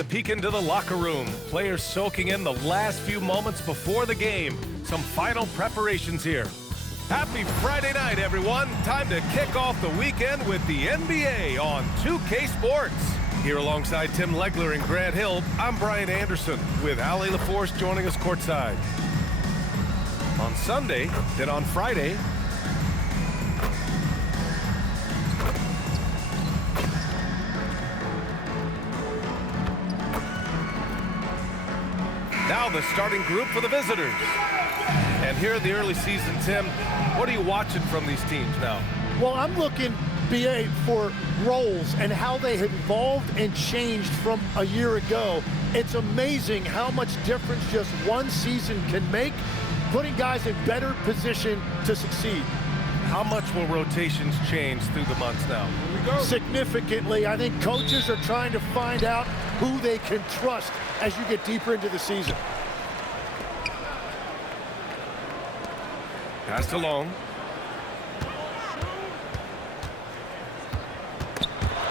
to peek into the locker room. Players soaking in the last few moments before the game. Some final preparations here. Happy Friday night, everyone. Time to kick off the weekend with the NBA on 2K Sports. Here alongside Tim Legler and Grant Hill, I'm Brian Anderson with Ali LaForce joining us courtside. On Sunday, then on Friday, now the starting group for the visitors. And here in the early season, Tim, what are you watching from these teams now? Well, I'm looking, BA, for roles and how they have evolved and changed from a year ago. It's amazing how much difference just one season can make, putting guys in better position to succeed. How much will rotations change through the months now? Here we go. Significantly. I think coaches are trying to find out who they can trust as you get deeper into the season. Passed along.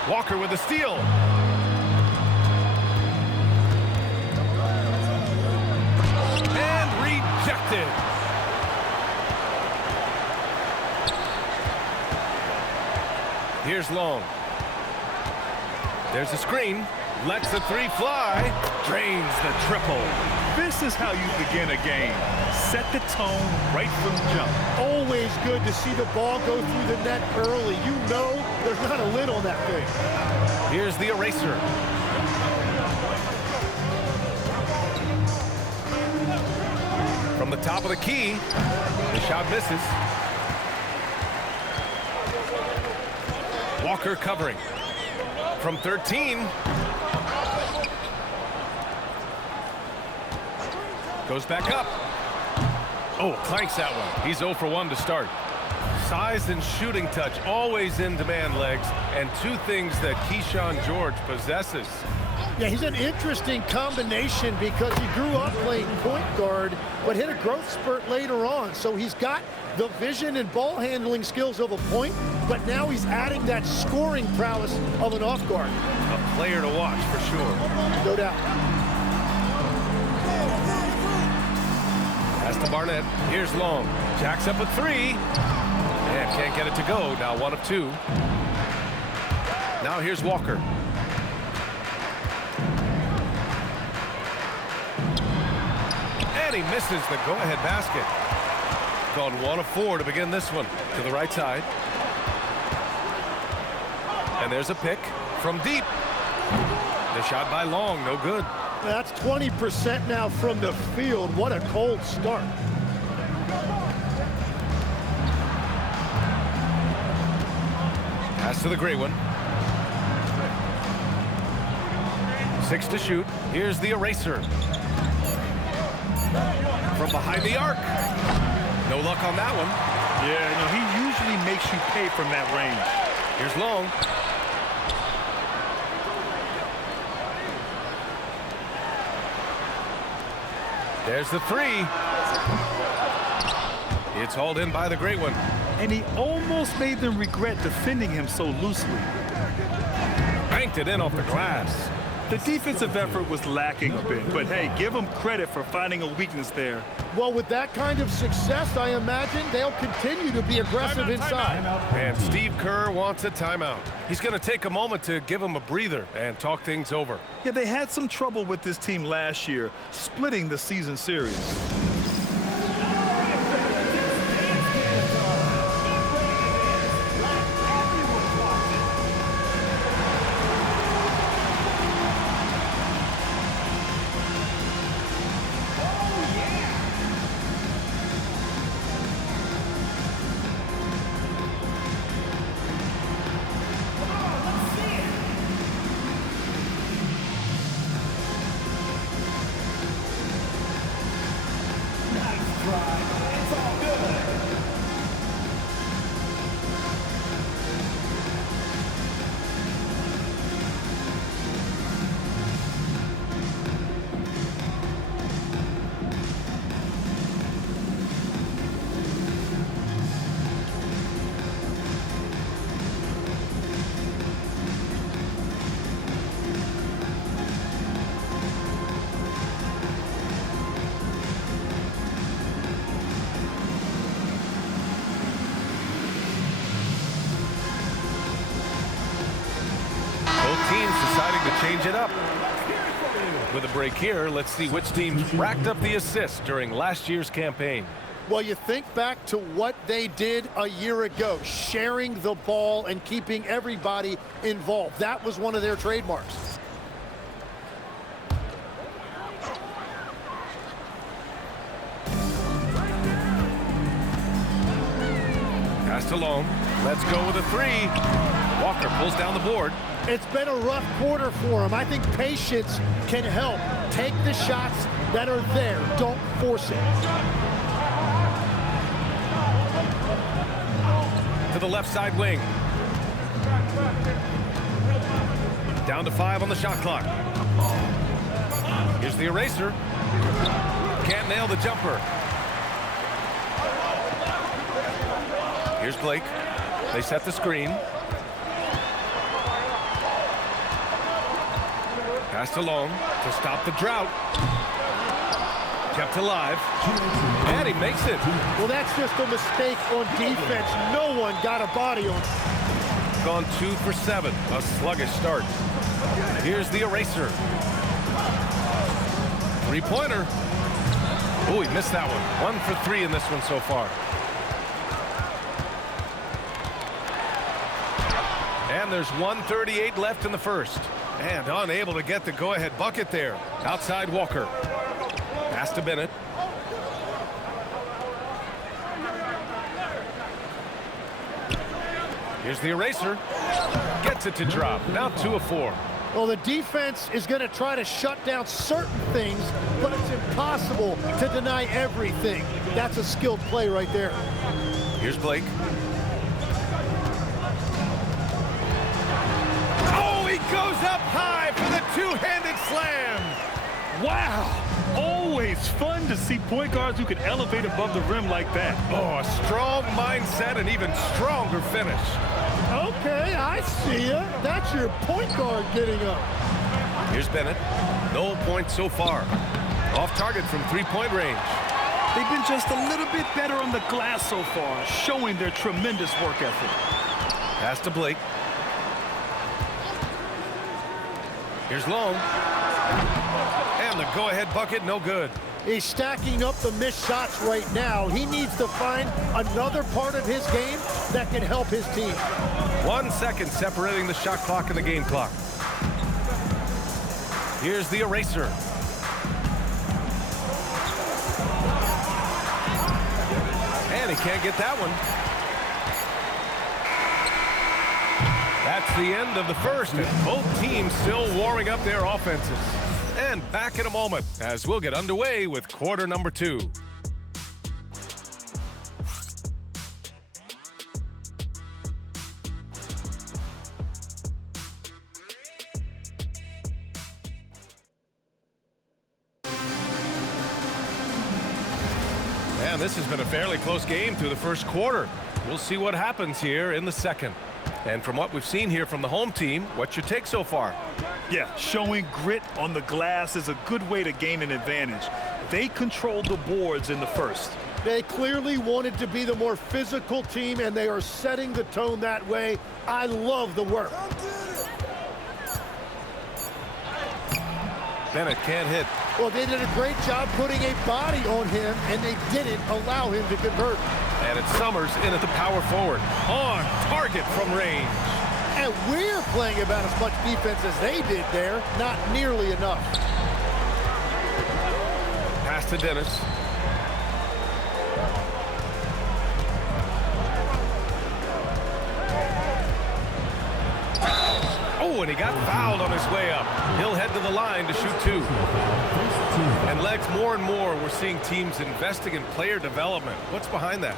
Walker with a steal. And rejected. Here's Long. There's a screen. Lets the three fly. Drains the triple. This is how you begin a game. Set the tone right from the jump. Always good to see the ball go through the net early. You know there's not a lid on that thing. Here's the eraser. From the top of the key, the shot misses. Walker covering. From 13. Goes back up. Oh, clanks that one. He's 0 for 1 to start. Size and shooting touch, always in demand, Legs, and two things that Keyshawn George possesses. Yeah, he's an interesting combination because he grew up playing point guard, but hit a growth spurt later on. So he's got the vision and ball handling skills of a point, but now he's adding that scoring prowess of an off guard. A player to watch for sure. No doubt. Pass to Barnett. Here's Long. Jacks up a three. And can't get it to go. Now 1 of 2. Now here's Walker. And he misses the go-ahead basket. Gone 1 of 4 to begin this one. To the right side. And there's a pick from deep. The shot by Long, no good. That's 20% now from the field. What a cold start. Pass to the gray one. 6 to shoot. Here's the eraser. From behind the arc. No luck on that one. Yeah, no, he usually makes you pay from that range. Here's Long. There's the three. It's hauled in by the great one. And he almost made them regret defending him so loosely. Banked it in off the glass. The defensive effort was lacking a bit, but hey, give them credit for finding a weakness there. Well, with that kind of success, I imagine they'll continue to be aggressive inside. And Steve Kerr wants a timeout. He's going to take a moment to give him a breather and talk things over. Yeah, they had some trouble with this team last year, splitting the season series. change it up. With a break here, let's see which teams racked up the assists during last year's campaign. Well, you think back to what they did a year ago, sharing the ball and keeping everybody involved. That was one of their trademarks. Pass alone. Let's go with a three. Walker pulls down the board. It's been a rough quarter for him. I think patience can help. Take the shots that are there. Don't force it. To the left side wing. Down to 5 on the shot clock. Here's the eraser. Can't nail the jumper. Here's Blake. They set the screen. Passed along to stop the drought. Kept alive. And he makes it. Well, that's just a mistake on defense. No one got a body on it. Gone 2 for 7. A sluggish start. Here's the eraser. Three-pointer. Oh, he missed that one. 1 for 3 in this one so far. And there's 1:38 left in the first. And unable to get the go-ahead bucket there. Outside Walker. Pass to Bennett. Here's the eraser. Gets it to drop. Now 2 of 4. Well, the defense is going to try to shut down certain things, but it's impossible to deny everything. That's a skilled play right there. Here's Blake. Oh, he goes up high for the two-handed slam. Wow. Always fun to see point guards who can elevate above the rim like that. Oh, a strong mindset and even stronger finish. Okay, I see you. That's your point guard getting up. Here's Bennett. No points so far. Off target from three-point range. They've been just a little bit better on the glass so far, showing their tremendous work ethic. Pass to Blake. Here's Long. And the go-ahead bucket, no good. He's stacking up the missed shots right now. He needs to find another part of his game that can help his team. 1 second separating the shot clock and the game clock. Here's the eraser. And he can't get that one. That's the end of the first, and both teams still warming up their offenses. And back in a moment as we'll get underway with quarter number 2. And this has been a fairly close game through the first quarter. We'll see what happens here in the second. And from what we've seen here from the home team, what's your take so far? Yeah, showing grit on the glass is a good way to gain an advantage. They controlled the boards in the first. They clearly wanted to be the more physical team, and they are setting the tone that way. I love the work. Bennett can't hit. Well, they did a great job putting a body on him, and they didn't allow him to convert. And it's Summers in at the power forward. On target from range. And we're playing about as much defense as they did there. Not nearly enough. Pass to Dennis. Oh, and he got fouled on his way up. He'll head to the line to shoot 2. And Legs, more and more, we're seeing teams investing in player development. What's behind that?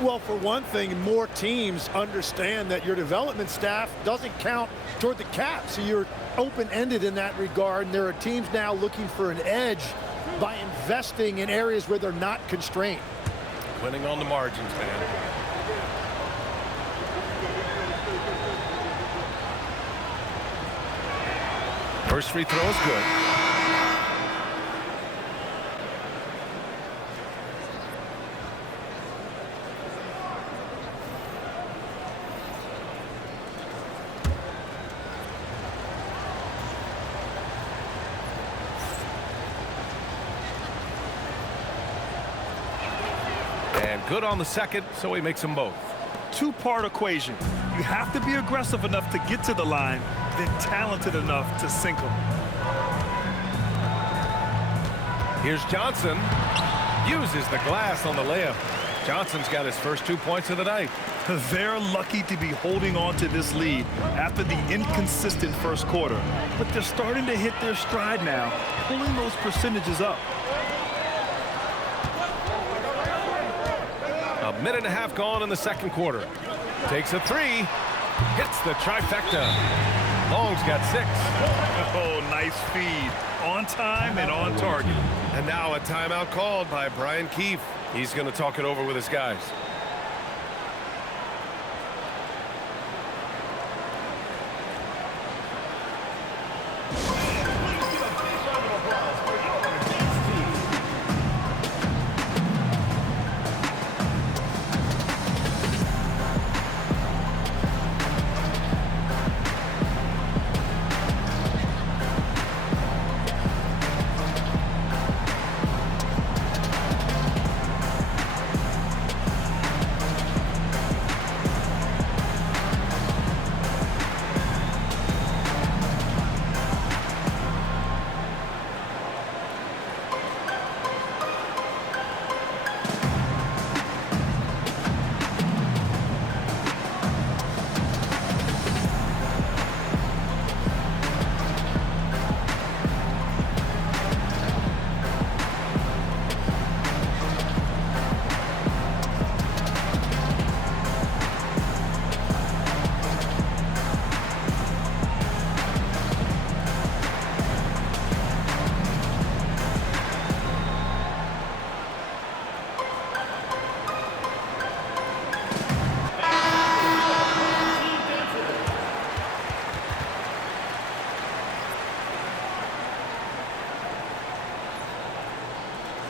Well, for one thing, more teams understand that your development staff doesn't count toward the cap, so you're open-ended in that regard, and there are teams now looking for an edge by investing in areas where they're not constrained. Winning on the margins, man. First free throw is good. good on the second, so he makes them both. Two-part equation. You have to be aggressive enough to get to the line, then talented enough to sink them. Here's Johnson. Uses the glass on the layup. Johnson's got his first 2 points of the night. They're lucky to be holding on to this lead after the inconsistent first quarter. But they're starting to hit their stride now, pulling those percentages up. A minute and a half gone in the second quarter. Takes a three. Hits the trifecta. Long's got 6. Oh, nice feed. On time and on target. And now a timeout called by Brian Keefe. He's going to talk it over with his guys.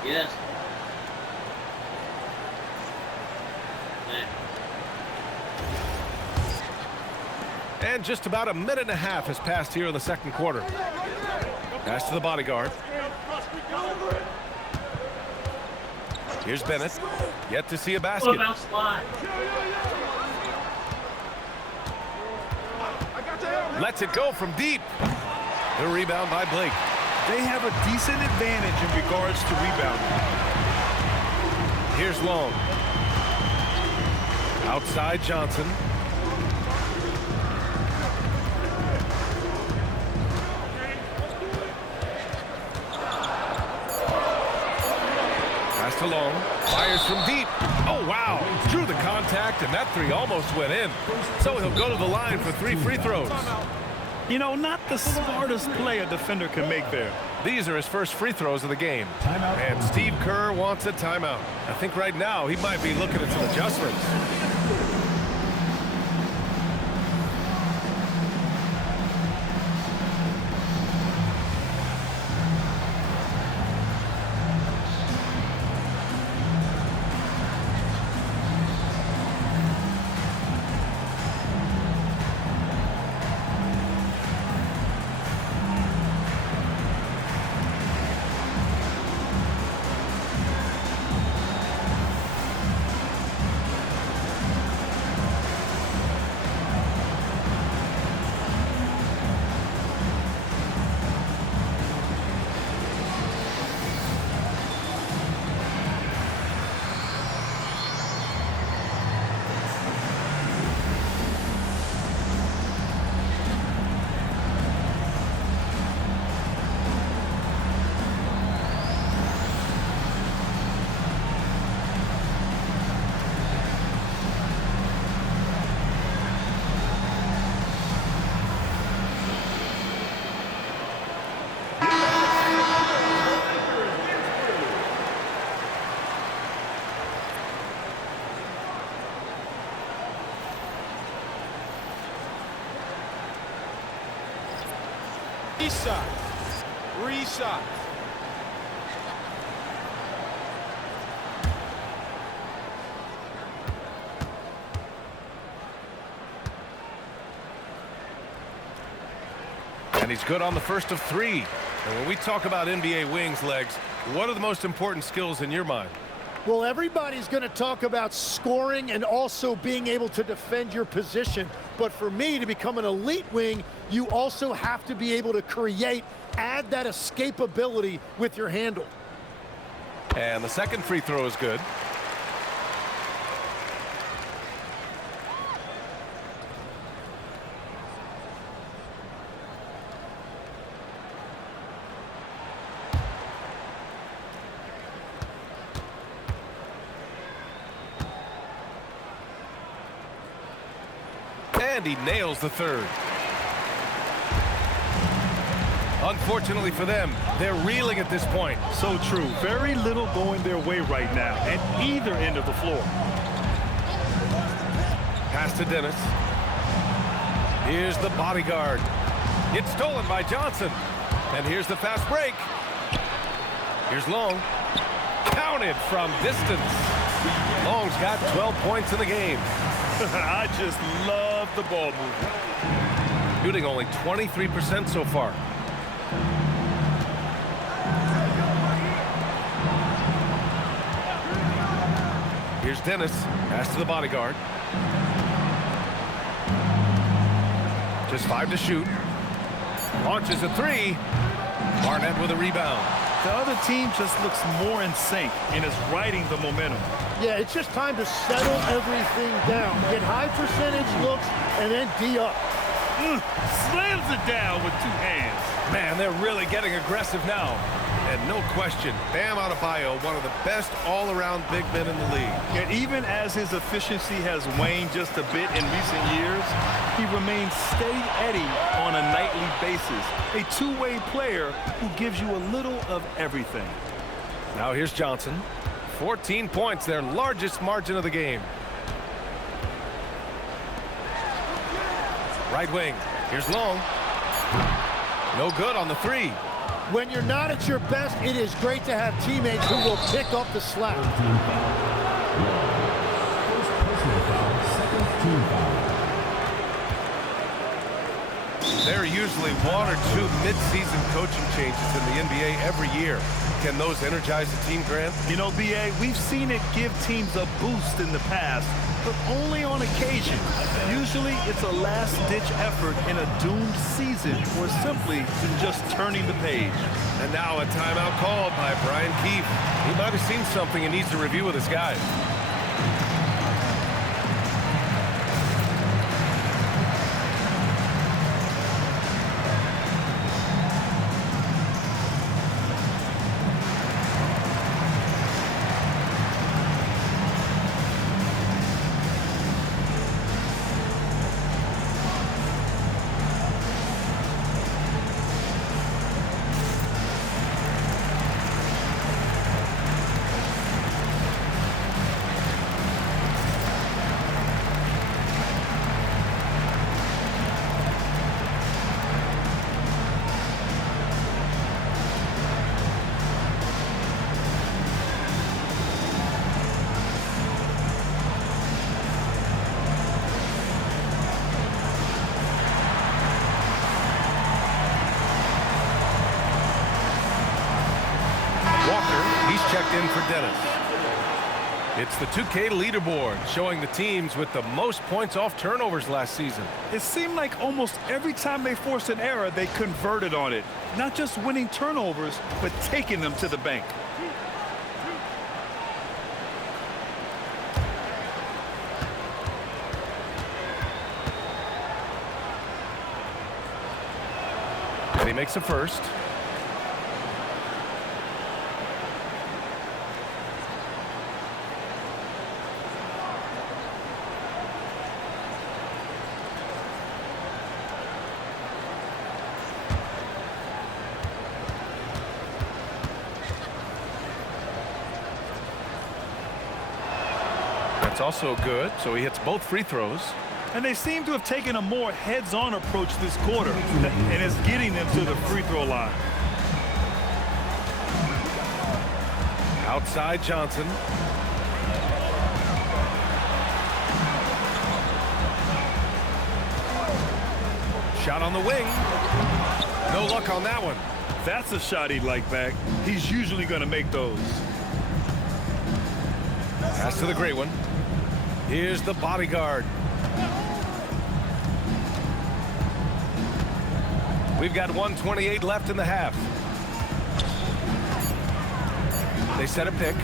Yes. And just about a minute and a half has passed here in the second quarter. Pass to the bodyguard. Here's Bennett. Yet to see a basket. Lets it go from deep. The rebound by Blake. They have a decent advantage in regards to rebounding. Here's Long. Outside Johnson. Pass to Long. Fires from deep. Oh, wow. Drew the contact, and that three almost went in. So he'll go to the line for 3 free throws. You know, not the smartest play a defender can make there. These are his first free throws of the game. Timeout. And Steve Kerr wants a timeout. I think right now he might be looking at some adjustments. Three shots. And he's good on the first of 3. And when we talk about NBA wings, Legs, what are the most important skills in your mind? Well, everybody's going to talk about scoring and also being able to defend your position. But for me, to become an elite wing, you also have to be able to create, add that escapability with your handle. And the second free throw is good. And he nails the third. Unfortunately for them, they're reeling at this point. So true. Very little going their way right now at either end of the floor. Pass to Dennis. Here's the bodyguard. It's stolen by Johnson. And here's the fast break. Here's Long. Counted from distance. Long's got 12 points in the game. I just love the ball movement. Shooting only 23% so far. Here's Dennis. Pass to the bodyguard. Just 5 to shoot. Launches a 3. Barnett with a rebound. The other team just looks more in sync and is riding the momentum. Yeah, it's just time to settle everything down. Get high percentage looks and then D up. Slams it down with 2 hands. Man, they're really getting aggressive now. And no question, Bam Adebayo, one of the best all-around big men in the league. And even as his efficiency has waned just a bit in recent years, he remains steady on a nightly basis. A two-way player who gives you a little of everything. Now here's Johnson. 14 points, their largest margin of the game. Right wing. Here's Long. No good on the 3. When you're not at your best, it is great to have teammates who will pick up the slack. There are usually 1 or 2 mid-season coaching changes in the NBA every year. Can those energize the team, Grant? You know, B.A., we've seen it give teams a boost in the past, but only on occasion. Usually it's a last-ditch effort in a doomed season or simply just turning the page. And now a timeout called by Brian Keefe. He might have seen something and needs to review with his guys. He's checked in for Dennis. It's the 2K leaderboard showing the teams with the most points off turnovers last season. It seemed like almost every time they forced an error, they converted on it. Not just winning turnovers, but taking them to the bank. And he makes a first. That's also good, so he hits both free throws. And they seem to have taken a more heads-on approach this quarter, and it's getting them to the free throw line. Outside Johnson. Shot on the wing. No luck on that one. That's a shot he'd like back. He's usually going to make those. Pass to the great one. Here's the bodyguard. We've got 1:28 left in the half. They set a pick.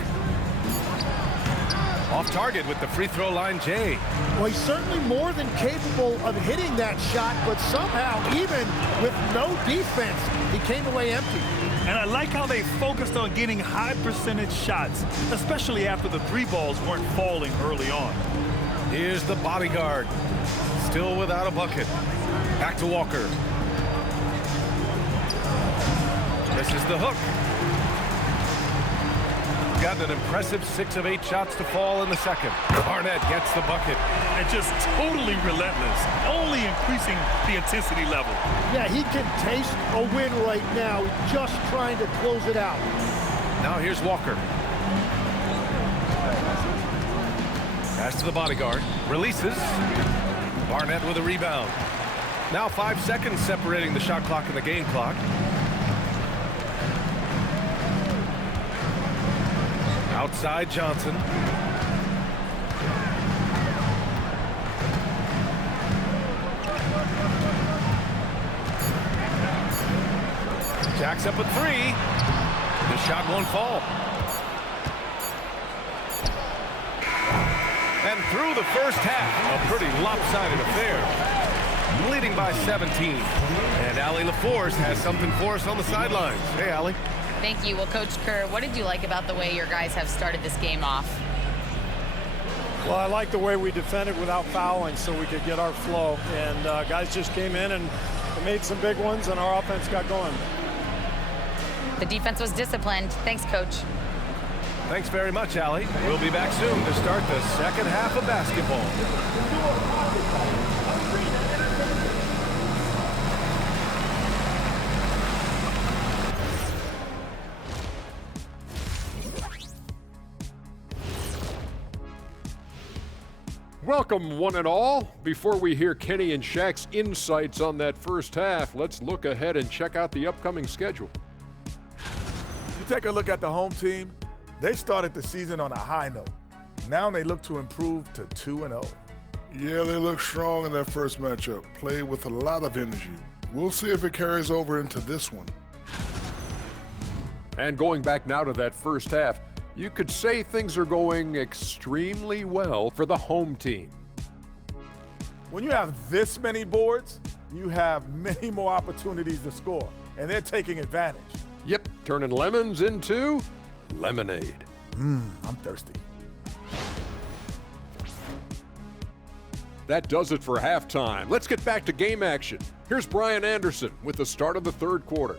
Off target with the free throw line, Jay. Well, he's certainly more than capable of hitting that shot, but somehow, even with no defense, he came away empty. And I like how they focused on getting high percentage shots, especially after the three balls weren't falling early on. Here's the bodyguard. Still without a bucket. Back to Walker. This is the hook. Got an impressive 6 of 8 shots to fall in the second. Barnett gets the bucket. And just totally relentless, only increasing the intensity level. Yeah, he can taste a win right now, just trying to close it out. Now here's Walker. Pass to the bodyguard. Releases. Barnett with a rebound. Now 5 seconds separating the shot clock and the game clock. Outside Johnson. Jacks up a 3. The shot won't fall. And through the first half, a pretty lopsided affair. Leading by 17. And Allie LaForce has something for us on the sidelines. Hey, Allie. Thank you. Well, Coach Kerr, what did you like about the way your guys have started this game off? Well, I like the way we defended without fouling so we could get our flow. And guys just came in and made some big ones, and our offense got going. The defense was disciplined. Thanks, Coach. Thanks very much, Allie. We'll be back soon to start the second half of basketball. Welcome, one and all. Before we hear Kenny and Shaq's insights on that first half, let's look ahead and check out the upcoming schedule. You take a look at the home team. They started the season on a high note. Now they look to improve to 2-0. Yeah, they look strong in that first matchup. Played with a lot of energy. We'll see if it carries over into this one. And going back now to that first half, you could say things are going extremely well for the home team. When you have this many boards, you have many more opportunities to score, and they're taking advantage. Yep, turning lemons into lemonade. I'm thirsty. That does it for halftime. Let's get back to game action. Here's Brian Anderson with the start of the third quarter.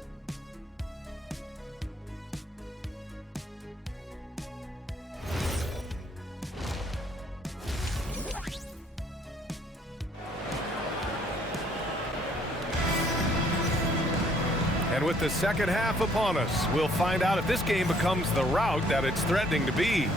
And with the second half upon us, we'll find out if this game becomes the rout that it's threatening to be.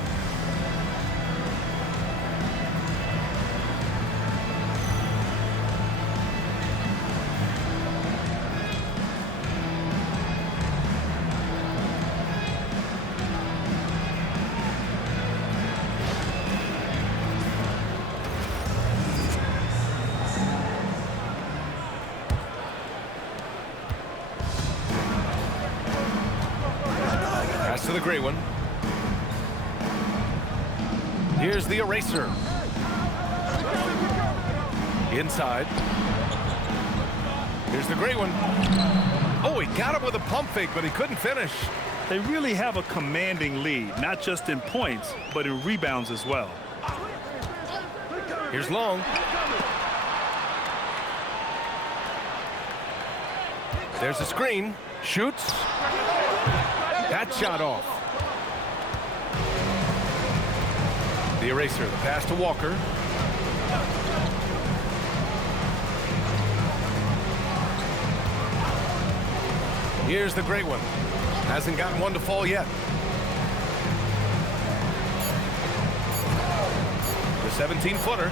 To the great one. Here's the eraser. Inside. Here's the great one. Oh, he got him with a pump fake, but he couldn't finish. They really have a commanding lead, not just in points, but in rebounds as well. Here's Long. There's a screen. Shoots. That shot off. The eraser, the pass to Walker. Here's the great one. Hasn't gotten one to fall yet. The 17-footer.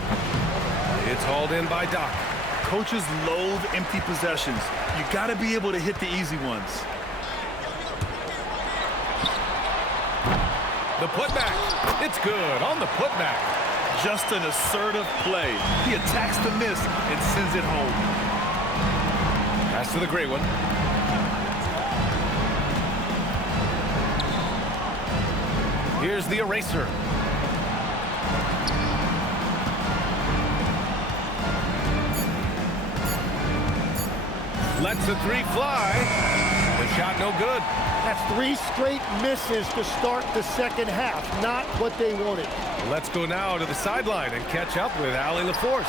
It's hauled in by Doc. Coaches loathe empty possessions. You got to be able to hit the easy ones. The putback. It's good on the putback. Just an assertive play. He attacks the miss and sends it home. Pass to the great one. Here's the eraser. Lets the three fly. The shot no good. That's 3 straight misses to start the second half. Not what they wanted. Let's go now to the sideline and catch up with Allie LaForce.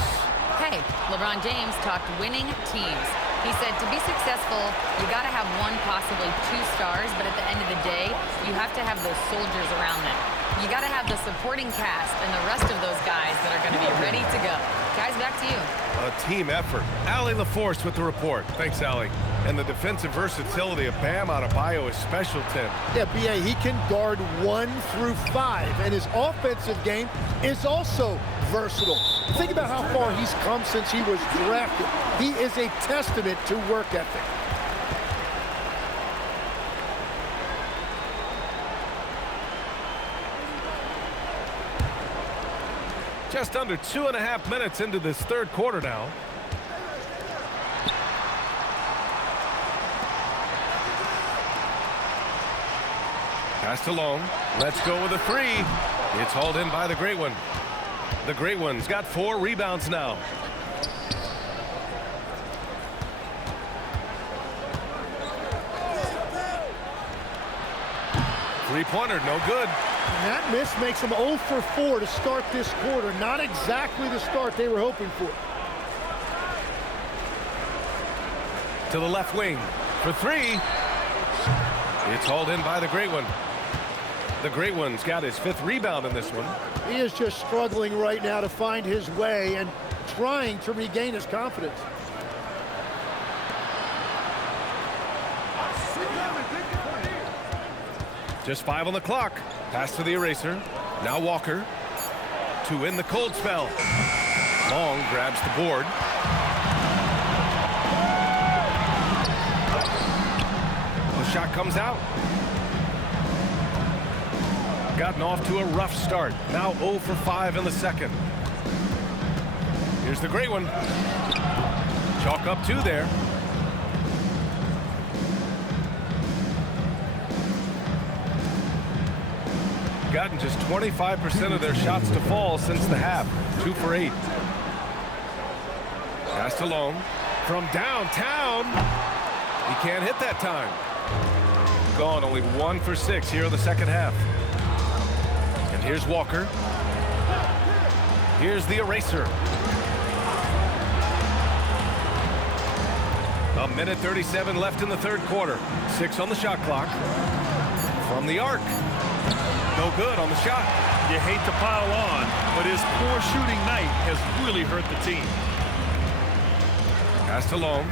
Hey, LeBron James talked winning teams. He said to be successful, you got to have 1, possibly 2 stars, but at the end of the day, you have to have those soldiers around them. You got to have the supporting cast and the rest of those guys that are going to be ready to go. Guys, back to you. A team effort. Allie LaForce with the report. Thanks, Allie. And the defensive versatility of Bam Adebayo is special, Tim. Yeah, B.A., he can guard 1 through 5, and his offensive game is also versatile. Think about how far he's come since he was drafted. He is a testament to work ethic. Just under 2.5 minutes into this third quarter now. Pass to Long. Let's go with a 3. It's hauled in by the great one. The great one's got 4 rebounds now. Three-pointer, no good. And that miss makes them 0 for 4 to start this quarter. Not exactly the start they were hoping for. To the left wing for 3. It's hauled in by the great one. The great one's got his 5th rebound in this one. He is just struggling right now to find his way and trying to regain his confidence. Just 5 on the clock. Pass to the eraser. Now Walker to end the cold spell. Long grabs the board. The shot comes out. Gotten off to a rough start. Now 0 for 5 in the second. Here's the great one. Chalk up 2 there. Gotten just 25% of their shots to fall since the half. 2 for 8. Pass to Long from downtown. He can't hit that time. Gone only 1 for 6 here in the second half. And here's Walker. Here's the eraser. 1:37 left in the third quarter. 6 on the shot clock. From the arc. No good on the shot. You hate to pile on, but his poor shooting night has really hurt the team. Pass to Long.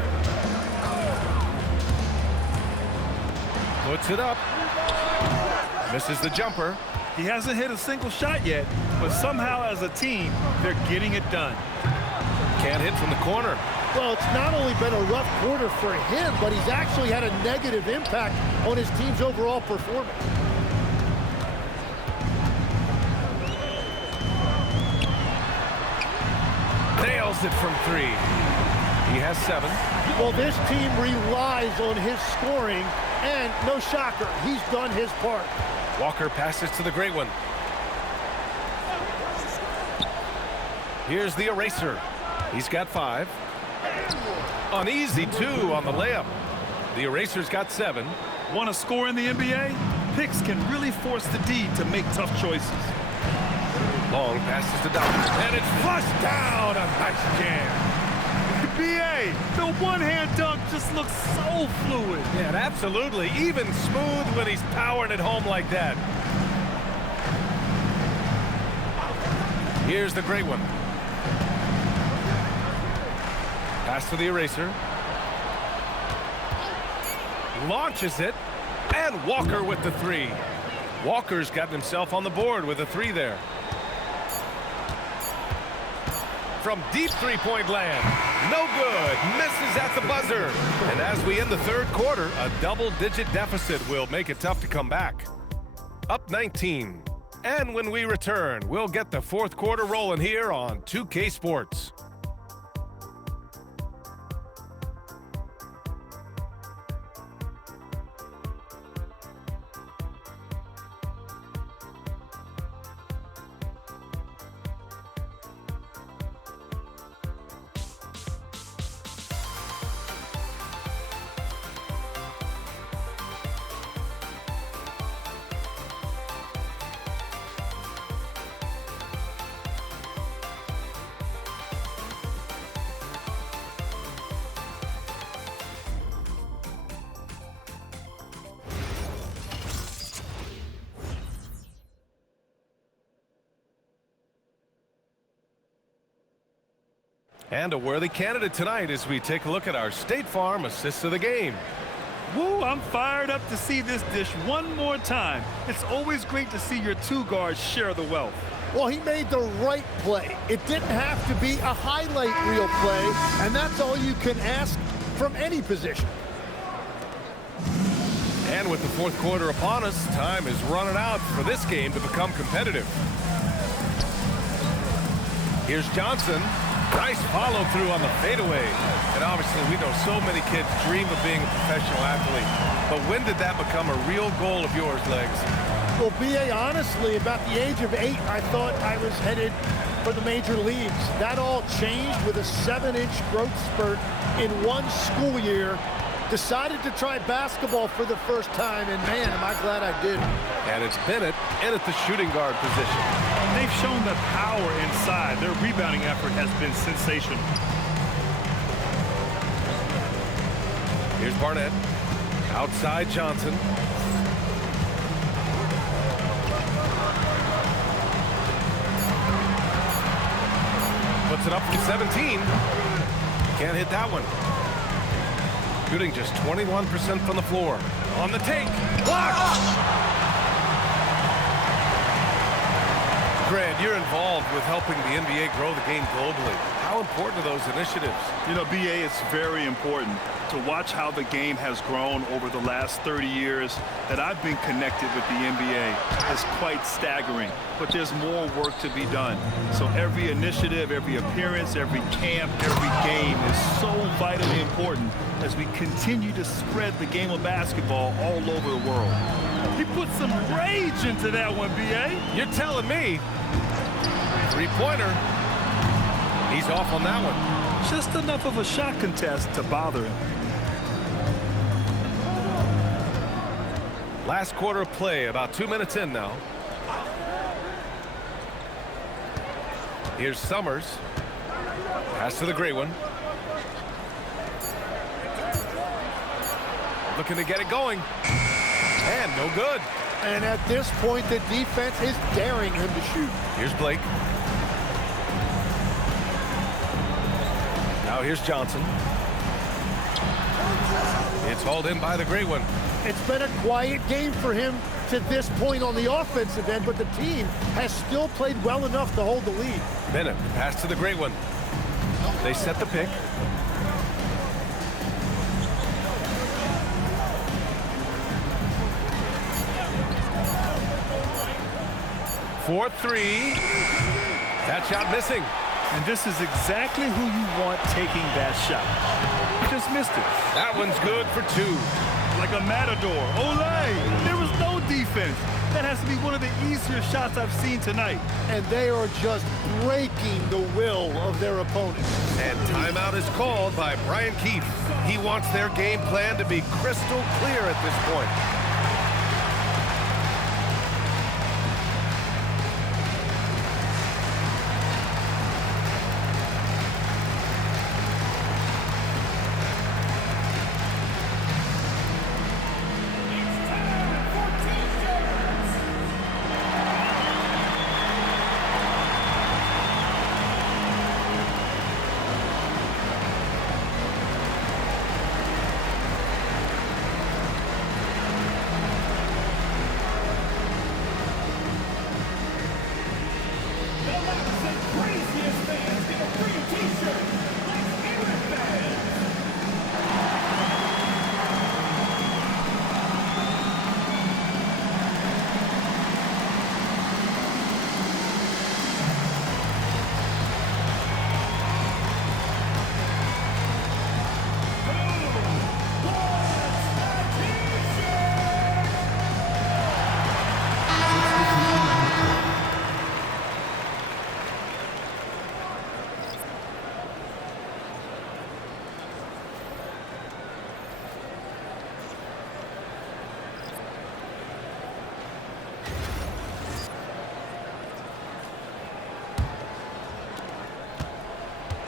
Puts it up. Misses the jumper. He hasn't hit a single shot yet, but somehow as a team, they're getting it done. Can't hit from the corner. Well, it's not only been a rough quarter for him, but he's actually had a negative impact on his team's overall performance. Nails it from 3. He has 7. Well, this team relies on his scoring, and no shocker, he's done his part. Walker passes to the great one. Here's the eraser. He's got 5. Uneasy 2 on the layup. The eraser's got 7. Want to score in the NBA? Picks can really force the D to make tough choices. Long passes to Donovan, and it's flushed down. A nice jam. BA, the one-hand dunk just looks so fluid. Yeah, absolutely. Even smooth when he's powering it home like that. Here's the great one. Pass to the eraser. Launches it, and Walker with the 3. Walker's gotten himself on the board with a 3 there. From deep three-point land. No good. Misses at the buzzer. And as we end the third quarter, a double-digit deficit will make it tough to come back. Up 19. And when we return, we'll get the fourth quarter rolling here on 2K Sports. And a worthy candidate tonight as we take a look at our State Farm Assist of the Game. Woo, I'm fired up to see this dish one more time. It's always great to see your two guards share the wealth. Well, he made the right play. It didn't have to be a highlight reel play, and that's all you can ask from any position. And with the fourth quarter upon us, time is running out for this game to become competitive. Here's Johnson. Nice follow-through on the fadeaway. And obviously, we know so many kids dream of being a professional athlete. But when did that become a real goal of yours, Legs? Well, B.A., honestly, about the age of 8, I thought I was headed for the major leagues. That all changed with a 7-inch growth spurt in one school year. Decided to try basketball for the first time, and man, am I glad I did. And it's Bennett in at the shooting guard position. They've shown the power inside. Their rebounding effort has been sensational. Here's Barnett. Outside Johnson. Puts it up from 17. Can't hit that one. Shooting just 21% from the floor. On the take. Blocked! Grant, you're involved with helping the NBA grow the game globally. How important are those initiatives? You know, BA, it's very important to watch how the game has grown over the last 30 years that I've been connected with the NBA. It's quite staggering, but there's more work to be done. So every initiative, every appearance, every camp, every game is so vitally important as we continue to spread the game of basketball all over the world. He put some rage into that one, BA. You're telling me. Three-pointer. He's off on that one. Just enough of a shot contest to bother him. Last quarter of play, about 2 minutes in now. Here's Summers. Pass to the gray one. Looking to get it going. And no good. And at this point, the defense is daring him to shoot. Here's Blake. Now here's Johnson. It's hauled in by the gray one. It's been a quiet game for him to this point on the offensive end, but the team has still played well enough to hold the lead. Bennett, pass to the gray one. They set the pick. For three. That shot missing. And this is exactly who you want taking that shot. He just missed it. That one's good for 2. Like a matador. Olay! There was no defense. That has to be one of the easier shots I've seen tonight. And they are just breaking the will of their opponent. And timeout is called by Brian Keefe. He wants their game plan to be crystal clear at this point.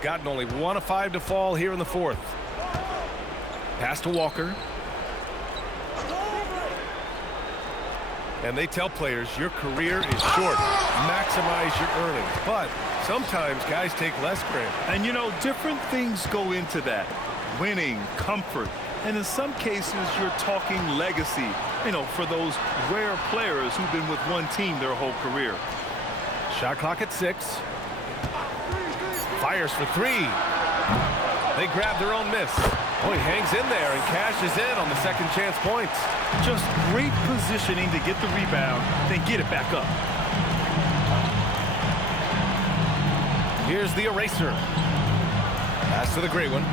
gotten only 1 of 5 to fall here in the fourth. Pass to Walker. And they tell players your career is short. Maximize your earnings. But sometimes guys take less, Grant. And you know, different things go into that. Winning, comfort, and in some cases you're talking legacy, you know, for those rare players who've been with one team their whole career. Shot clock at 6. Fires for 3. They grab their own miss. Oh, he hangs in there and cashes in on the second chance points. Just great positioning to get the rebound, then get it back up. Here's the eraser. Pass to the great one.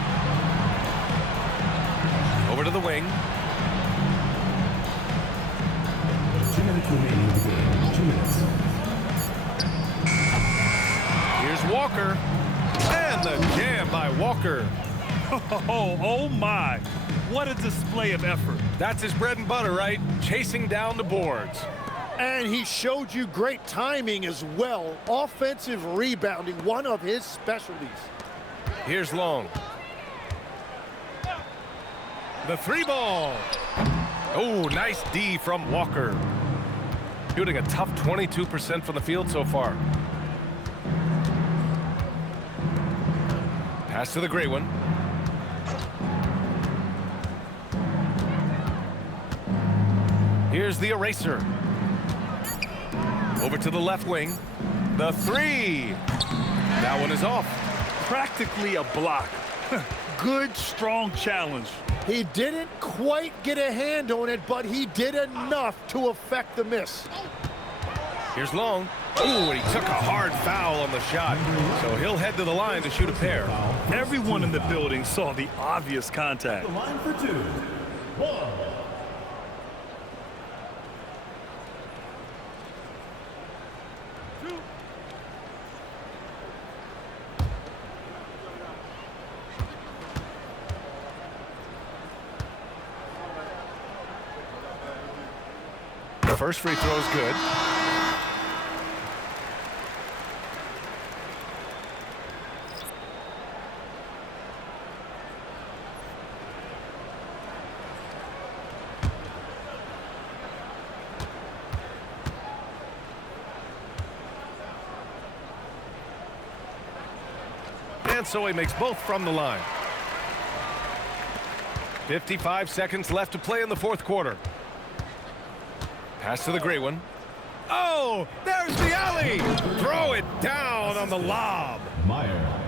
Over to the wing. 2 minutes remaining in the game. 2 minutes. Here's Walker. And the jam by Walker. Oh my. What a display of effort. That's his bread and butter, right? Chasing down the boards. And he showed you great timing as well. Offensive rebounding, one of his specialties. Here's Long. The 3 ball. Oh, nice D from Walker. Shooting a tough 22% from the field so far. Pass to the great one. Here's the eraser. Over to the left wing. The 3. That one is off. Practically a block. Good, strong challenge. He didn't quite get a hand on it, but he did enough to affect the miss. Here's Long. Ooh, and he took a hard foul on the shot. So he'll head to the line to shoot a pair. Everyone in the building saw the obvious contact. The line for 2. 1. First free throw is good. And so he makes both from the line. 55 seconds left to play in the fourth quarter. Pass to the great one. Oh, there's the alley. Throw it down on the lob. Meyer.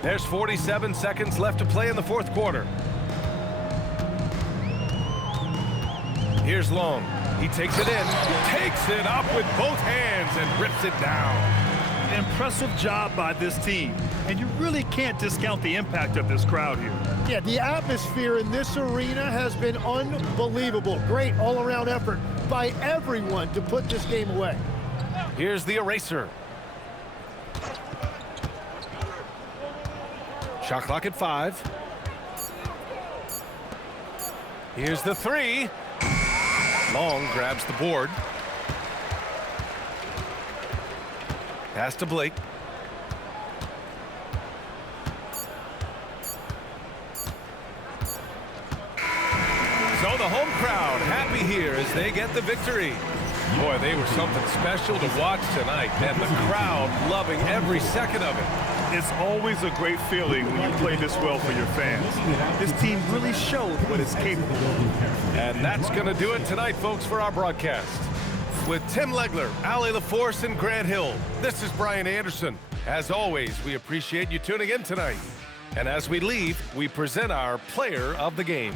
There's 47 seconds left to play in the fourth quarter. Here's Long. He takes it in, takes it up with both hands and rips it down. An impressive job by this team. And you really can't discount the impact of this crowd here. Yeah, the atmosphere in this arena has been unbelievable. Great all-around effort by everyone to put this game away. Here's the eraser. Shot clock at 5. Here's the 3. Long grabs the board. Pass to Blake. So the home crowd happy here as they get the victory. Boy, they were something special to watch tonight, and the crowd loving every second of it. It's always a great feeling when you play this well for your fans. This team really showed what it's capable of. And that's going to do it tonight, folks, for our broadcast. With Tim Legler, Allie LaForce, and Grant Hill, this is Brian Anderson. As always, we appreciate you tuning in tonight. And as we leave, we present our player of the game.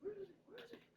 Where is it?